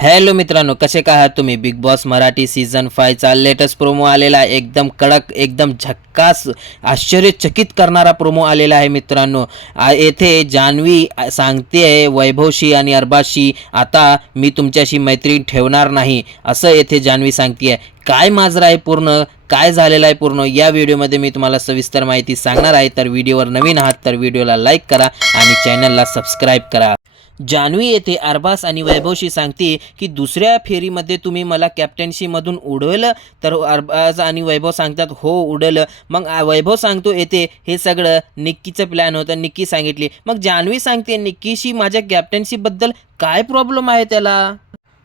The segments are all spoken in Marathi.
हॅलो मित्रांनो, कसे काय आहात तुम्ही? बिग बॉस मराठी सीझन 5 चा लेटेस्ट प्रोमो आलेला आहे. एकदम कडक, एकदम झक्कास, आश्चर्यचकित करणारा प्रोमो आलेला आहे मित्रांनो. येथे जान्हवी सांगते वैभवशी आणि अरबाजशी, आता मी तुमच्याशी मैत्री ठेवणार नाही, असं येथे जान्हवी सांगते. काय माजरा आहे पूर्ण, काय झालेलं आहे पूर्ण, या व्हिडिओमध्ये मी तुम्हाला सविस्तर माहिती सांगणार आहे. तर व्हिडिओवर नवीन आहात तर व्हिडिओला लाईक करा आणि चॅनलला सबस्क्राईब करा. जान्हवी येथे अरबाज आणि वैभवशी सांगते की दुसऱ्या फेरीमध्ये तुम्ही मला कॅप्टन्सीमधून उडवलं. तर अरबाज आणि वैभव सांगतात हो उडवलं. मग वैभव सांगतो येथे हे सगळं निक्कीचं प्लॅन होतं, निक्की सांगितली. मग जान्हवी सांगते निक्कीशी माझ्या कॅप्टन्सीबद्दल काय प्रॉब्लेम आहे त्याला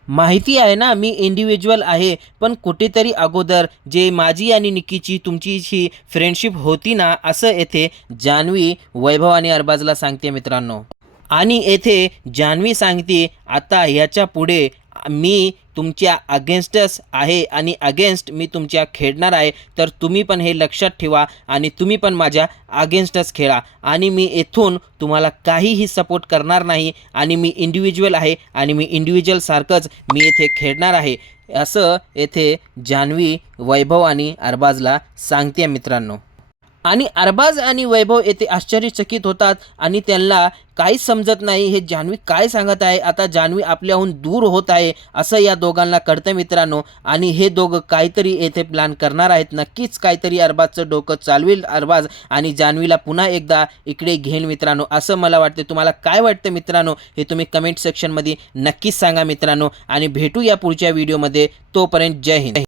माहिती आहे ना, मी इंडिव्हिज्युअल आहे. पण कुठेतरी अगोदर जे माझी आणि निक्कीची तुमचीशी फ्रेंडशिप होती ना, असं येथे जान्हवी वैभव आणि अरबाजला सांगते मित्रांनो. आणि येथे जान्हवी सांगते आता ह्याच्या पुढे मी तुमच्या अगेन्स्टच आहे आणि अगेन्स्ट मी तुमच्या खेळणार आहे. तर तुम्ही पण हे लक्षात ठेवा आणि तुम्ही पण माझ्या अगेन्स्टच खेळा आणि मी येथून तुम्हाला काहीही सपोर्ट करणार नाही आणि मी इंडिव्हिज्युअल आहे आणि मी इंडिव्हिज्युअलसारखंच मी येथे खेळणार आहे, असं येथे जान्हवी वैभव आणि अरबाजला सांगते मित्रांनो. आणि अरबाज आणि वैभव येथे आश्चर्यचकित होतात आणि त्यांना काहीच समजत नाही हे जान्हवी काय सांगत आहे. आता जान्हवी आपल्याहून दूर होत आहे असं या दोघांना कळतं मित्रांनो. आणि हे दोघं काहीतरी येथे प्लॅन करणार आहेत. नक्कीच काहीतरी अरबाजचं डोकं चालवेल अरबाज आणि जान्हवीला पुन्हा एकदा इकडे घेईल मित्रांनो, असं मला वाटते. तुम्हाला काय वाटतं मित्रांनो हे तुम्ही कमेंट सेक्शनमध्ये नक्कीच सांगा मित्रांनो. आणि भेटू या पुढच्या व्हिडिओमध्ये. तोपर्यंत जय हिंद.